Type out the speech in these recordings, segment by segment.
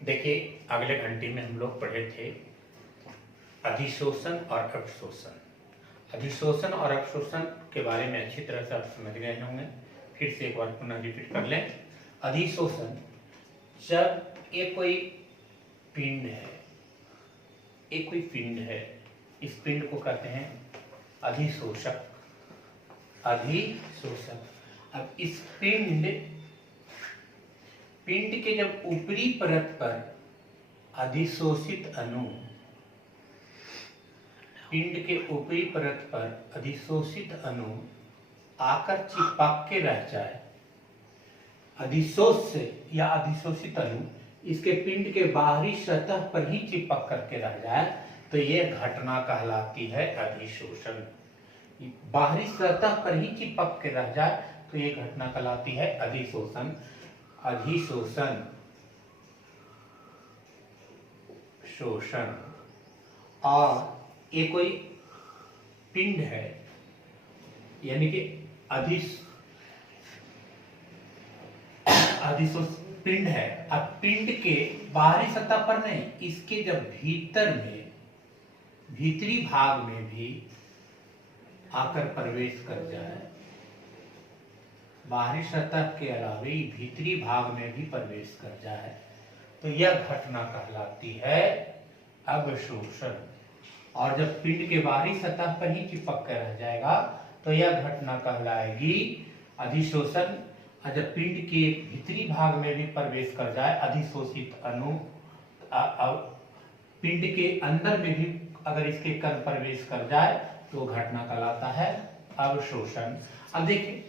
देखिए, अगले घंटे में हम लोग पढ़े थे अधिशोषण और अवशोषण। अधिशोषण और अवशोषण के बारे में अच्छी तरह से आप समझ गए होंगे। फिर से एक बार पुनः रिपीट कर लें। अधिशोषण, जब ये कोई पिंड है, इस पिंड को कहते हैं अधिशोषक। अब इस पिंड के जब ऊपरी परत पर अधिशोषित अणु, पिंड के ऊपरी परत पर अधिशोषित अणु आकर चिपक के रह जाए, अधिशोष से या अधिशोषित अणु इसके पिंड के बाहरी सतह पर ही चिपक करके रह जाए, तो यह घटना कहलाती है अधिशोषण। बाहरी सतह पर ही चिपक के रह जाए तो यह घटना कहलाती है अधिशोषण। शोषण। और ये कोई पिंड है, यानी कि अधिशोष पिंड है। अब पिंड के बाहरी सतह पर नहीं, इसके जब भीतरी भाग में भी आकर प्रवेश कर जाए, बाहरी सतह के अलावे भीतरी भाग में भी प्रवेश कर जाए, तो यह घटना कहलाती है अवशोषण। और जब पिंड के बाहरी सतह पर ही चिपक कर रह जाएगा तो यह घटना कहलाएगी अधिशोषण। और जब पिंड के भीतरी भाग में भी प्रवेश कर जाए अधिशोषित अणु, पिंड के अंदर में भी अगर इसके कण प्रवेश कर जाए तो घटना कहलाता है अवशोषण। अब देखिए,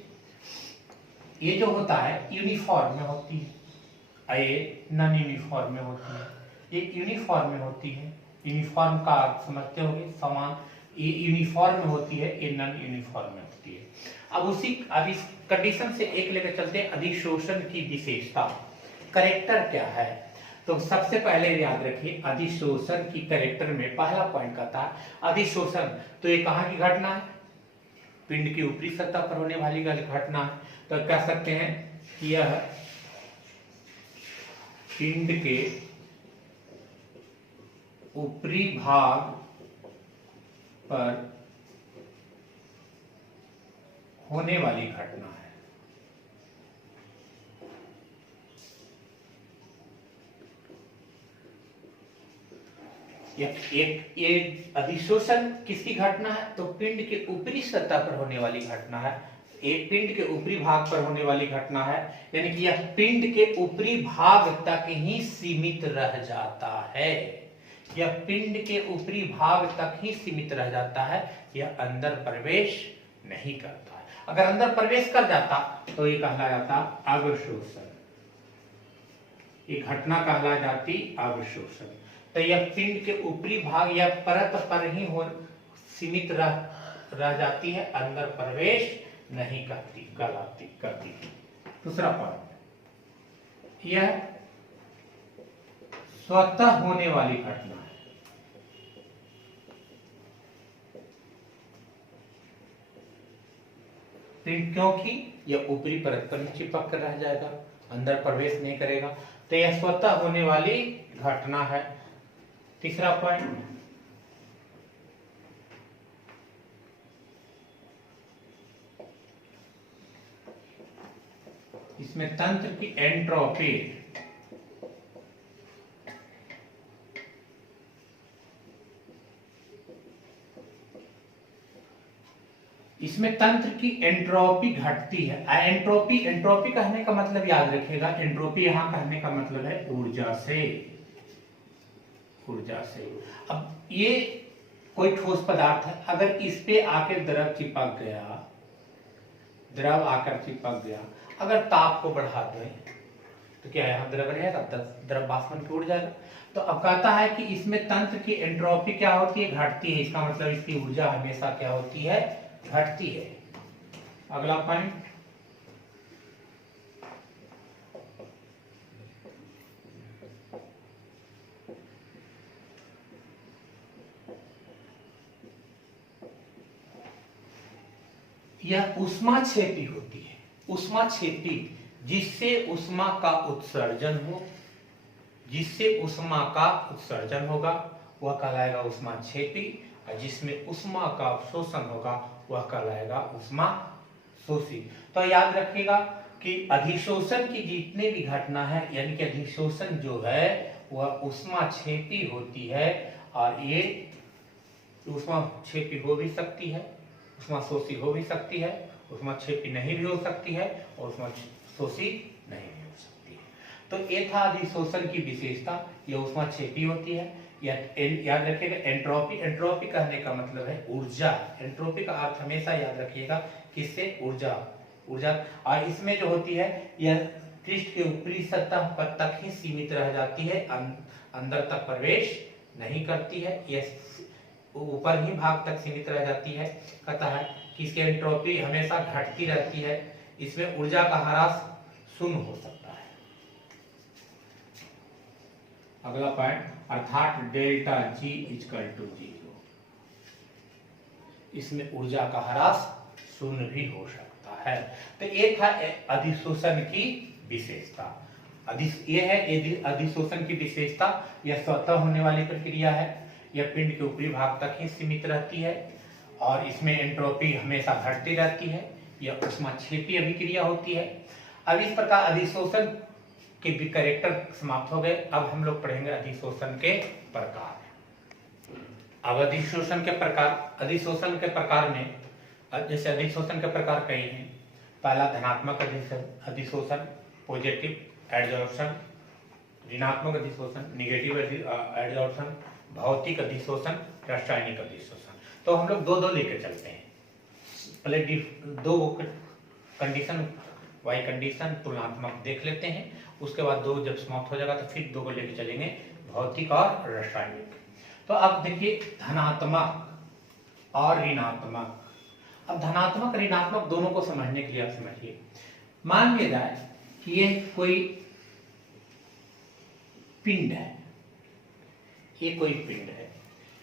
ये जो होता है यूनिफॉर्म में होती है, ये नॉन यूनिफॉर्म में होती है। ये यूनिफॉर्म में होती है, यूनिफॉर्म का अर्थ समझते होंगे, समान। ये यूनिफॉर्म में होती है, ये नॉन यूनिफॉर्म में होती है। अब इस कंडीशन से एक लेकर चलते हैं अधिशोषण की विशेषता, करेक्टर क्या है। तो सबसे पहले याद रखिए, अधिशोषण की करेक्टर में पहला पॉइंट कहता है अधिशोषण, तो ये कहाँ की घटना है? पिंड की ऊपरी सतह पर होने वाली घटना है। तो कह सकते हैं कि यह पिंड के ऊपरी भाग पर होने वाली घटना है। ये अधिशोषण किसकी घटना है? तो पिंड के ऊपरी सतह पर होने वाली घटना है। एक पिंड के ऊपरी भाग पर होने वाली घटना है, यानी कि यह पिंड के ऊपरी भाग तक ही सीमित रह जाता है। यह पिंड के ऊपरी भाग तक ही सीमित रह जाता है, यह अंदर प्रवेश नहीं करता है। अगर अंदर प्रवेश कर जाता तो ये कहला जाता अवशोषण, ये घटना कहला जाती अवशोषण। तो यह पिंड के ऊपरी भाग या परत पर ही सीमित रह जाती है, अंदर प्रवेश नहीं करती। दूसरा पॉइंट, यह स्वतः होने वाली घटना है। क्योंकि यह ऊपरी परत पर ही चिपक कर रह जाएगा, अंदर प्रवेश नहीं करेगा, तो यह स्वतः होने वाली घटना है। तीसरा पॉइंट, इसमें तंत्र की एंट्रोपी, इसमें तंत्र की एंट्रोपी घटती है। एंट्रोपी कहने का मतलब याद रखिएगा, एंट्रोपी यहां कहने का मतलब है ऊर्जा से। अब ये कोई ठोस पदार्थ है, अगर इस पे आकर द्रव आकर चिपक गया, अगर ताप को बढ़ा दें तो क्या यहाँ द्रव रहेगा? द्रव वाष्पन की उड़ जाएगा। तो अब कहता है कि इसमें तंत्र की एंट्रोपी क्या होती है? घटती है। इसका मतलब इसकी ऊर्जा हमेशा क्या होती है? घटती है। अगला पॉइंट, यह ऊष्मा क्षेपी होती है। ऊष्मा क्षेपी, जिससे ऊष्मा का उत्सर्जन हो, जिससे ऊष्मा का उत्सर्जन होगा वह कहलाएगा ऊष्माक्षेपी, और जिसमें ऊष्मा का अवशोषण होगा वह कहलाएगा ऊष्मा शोषी। तो याद रखिएगा कि अधिशोषण की जितने भी घटना है, यानी कि अधिशोषण जो है वह ऊष्माक्षेपी होती है, और ये ऊष्माक्षेपी हो भी सकती है, ऊष्माशोषी हो भी सकती है, ऊष्माक्षेपी नहीं भी हो सकती है, और ऊष्माशोषी नहीं भी हो सकती है। तो ये था अधिशोषण की विशेषता, यह ऊष्माक्षेपी होती है। याद रखिएगा एंट्रोपी, एंट्रोपी कहने का मतलब है ऊर्जा। एंट्रोपी का अर्थ हमेशा याद रखिएगा किससे, ऊर्जा, ऊर्जा। और इसमें जो होती है यह पृष्ठ के ऊपरी सतह पर तक ही सीमित रह जाती है, अंदर तक प्रवेश नहीं करती है, यह ऊपर ही भाग तक सीमित रह जाती है। कहता है कि इसकी एंट्रोपी हमेशा घटती रहती है, इसमें ऊर्जा का ह्रास शून्य हो सकता है। अगला पॉइंट, अर्थात डेल्टा जी इक्वल टू 0, इसमें ऊर्जा का ह्रास शून्य भी हो सकता है। तो ये था अधिशोषण की विशेषता। ये है अधिशोषण की विशेषता, यह स्वतः होने वाली प्रक्रिया है, यह पिंड के ऊपरी भाग तक ही सीमित रहती है, और इसमें एंट्रोपी हमेशा घटती रहती है, यह ऊष्माक्षेपी अभिक्रिया होती है। अब इस प्रकार अधिशोषण के भी कैरेक्टर समाप्त हो गए। अब हम लोग पढ़ेंगे अधिशोषण के प्रकार। अब अधिशोषण के प्रकार में जैसे अधिशोषण के प्रकार कई हैं। पहला धनात्मक अधिशोषण, पॉजिटिव एडजॉर्प्शन, ऋणात्मक अधिशोषण, निगेटिव एडजॉर्प्शन, भौतिक अधिशोषण, रासायनिक अधिशोषण। तो हम लोग दो लेके चलते हैं। पहले दो कंडीशन, वाई कंडीशन तुलनात्मक देख लेते हैं, उसके बाद दो जब समाप्त हो जाएगा तो फिर दो को लेके चलेंगे, भौतिक और रासायनिक। तो अब देखिए धनात्मक और ऋणात्मक। अब धनात्मक ऋणात्मक दोनों को समझने के लिए आप समझिए, मान लिया जाए कि ये कोई पिंड है, ये कोई पिंड है,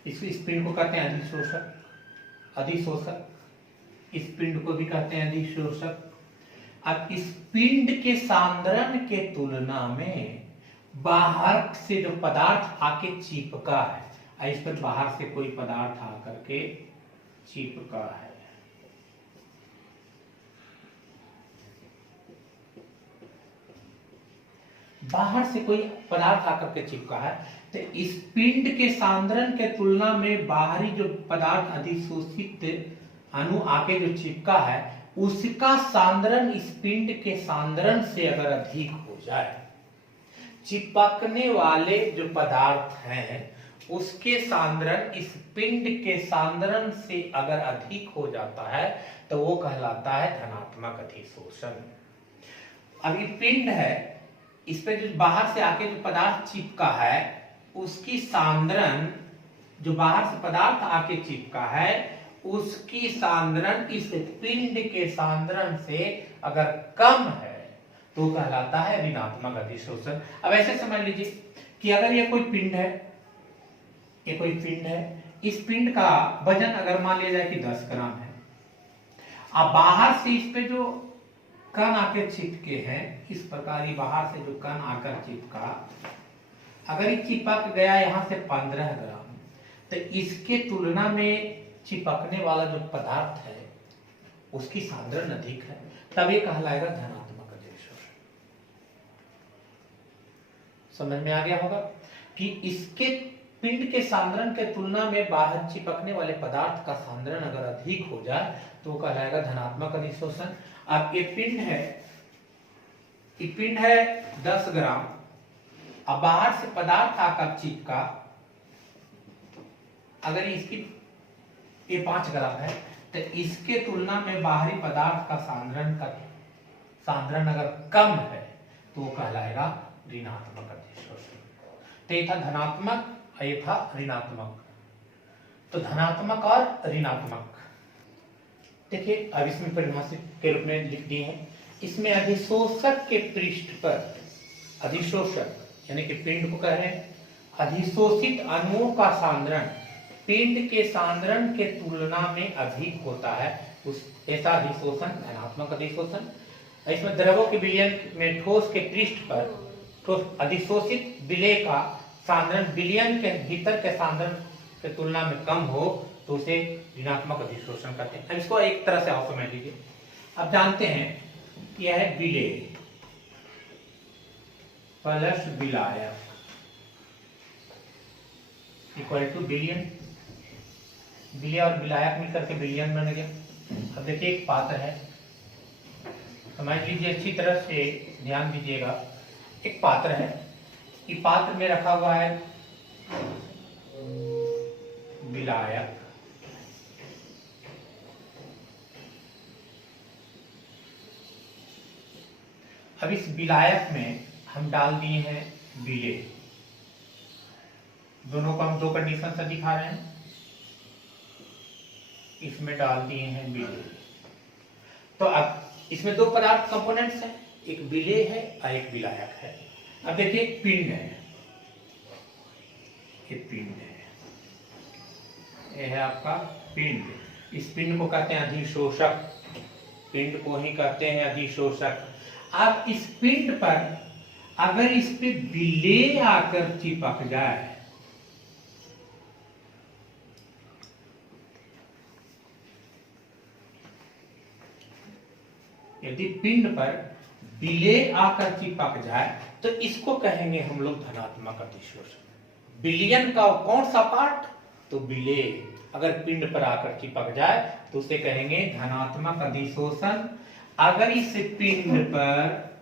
इस पिंड को कहते हैं अधिशोषक, इस पिंड को भी कहते हैं अधिशोषक। अब इस पिंड के सांद्रण के तुलना में बाहर से जो पदार्थ आके चिपका है, इस पर बाहर से कोई पदार्थ आकर के चिपका है, बाहर से कोई पदार्थ आकर के चिपका है, तो इस पिंड के सांद्रण के तुलना में बाहरी जो पदार्थ अधिशोषित अणु आके जो चिपका है, उसका सांद्रण इस पिंड के सांद्रण से अगर अधिक हो जाए, चिपकने वाले जो पदार्थ हैं उसके सांद्रण इस पिंड के सांद्रण से अगर अधिक हो जाता है तो वो कहलाता है धनात्मक अधिशोषण। अब ये पिंड है, इस पे जो बाहर से आके जो पदार्थ चिपका है, उसकी सांद्रण, जो बाहर से पदार्थ आके चिपका है उसकी सांद्रण इस पिंड के सांद्रण से अगर कम है तो कहलाता है ऋणात्मक अधिशोषण। अब ऐसे समझ लीजिए कि अगर ये कोई पिंड है, ये कोई पिंड है, इस पिंड का वजन अगर मान लिया जाए कि 10 ग्राम है, अब बाहर से इस पे जो कण आकर चिपके हैं, इस प्रकार ही बाहर से जो कण आकर चिपका, अगर ये चिपक गया यहां से 15 ग्राम, तो इसके तुलना में चिपकने वाला जो पदार्थ है उसकी सांद्रण अधिक है, तब ये कहलाएगा धनात्मक अधिशोषण। समझ में आ गया होगा कि इसके पिंड के सांद्रण के तुलना में बाहर चिपकने वाले पदार्थ का सांद्रण अगर अधिक हो जाए तो वो कहलाएगा धनात्मक अधिशोषण। अब ये पिंड है 10 ग्राम, अब बाहर से पदार्थ आकर चिपका, अगर इसकी ये 5 ग्राम है, तो इसके तुलना में बाहरी पदार्थ का सांद्रण अगर कम है तो वो कहलाएगा ऋणात्मक अधिशोषण। तो ये था धनात्मक, ये था ऋणात्मक। तो धनात्मक और ऋणात्मक देखिए, अब इसमें परिभाषित के रूप में लिख दिए हैं। इसमें अधिशोषक के पृष्ठ पर, अधिशोषक यानी कि पिंड को कह रहे हैं, अधिशोषित अणुओं का सांद्रण पिंड के सांद्रण के तुलना में अधिक होता है, उस ऐसा अधिशोषण धनात्मक अधिशोषण। इसमें द्रवों के विलयन में ठोस के पृष्ठ पर तो अधिशोषित विलेय का सांद्रण विलयन के भीतर के सांद्रण के तुलना में कम हो तो उसे ऋणात्मक अधिशोषण कहते हैं। अब इसको एक तरह से आप समझ लीजिए। अब जानते हैं यह है विलेय प्लस विलायक इक्वल टू विलयन। विलेय और विलायक मिलकर के विलयन बन गया। अब देखिए एक पात्र है, समझ लीजिए अच्छी तरह से, ध्यान दीजिएगा। एक पात्र है, ये पात्र में रखा हुआ है विलायक, अब इस विलायक में हम डाल दिए हैं विलेय। दोनों को हम दो कंडीशन से दिखा रहे हैं। इसमें डाल दिए हैं विलेय। तो अब इसमें दो पदार्थ कंपोनेंट्स हैं, एक विलेय है और एक विलायक है। अब देखिए एक पिंड है, ये पिंड है, ये है आपका पिंड। इस पिंड को कहते हैं अधिशोषक, पिंड को ही कहते हैं अधिशोषक। अब इस पिंड पर अगर इस पे विलेय आकर चिपक जाए, यदि पिंड पर विलेय आकर चिपक जाए तो इसको कहेंगे हम लोग धनात्मक अधिशोषण। विलयन का कौन सा पार्ट? तो विलेय अगर पिंड पर आकर चिपक जाए तो उसे कहेंगे धनात्मक अधिशोषण। अगर इस पिंड पर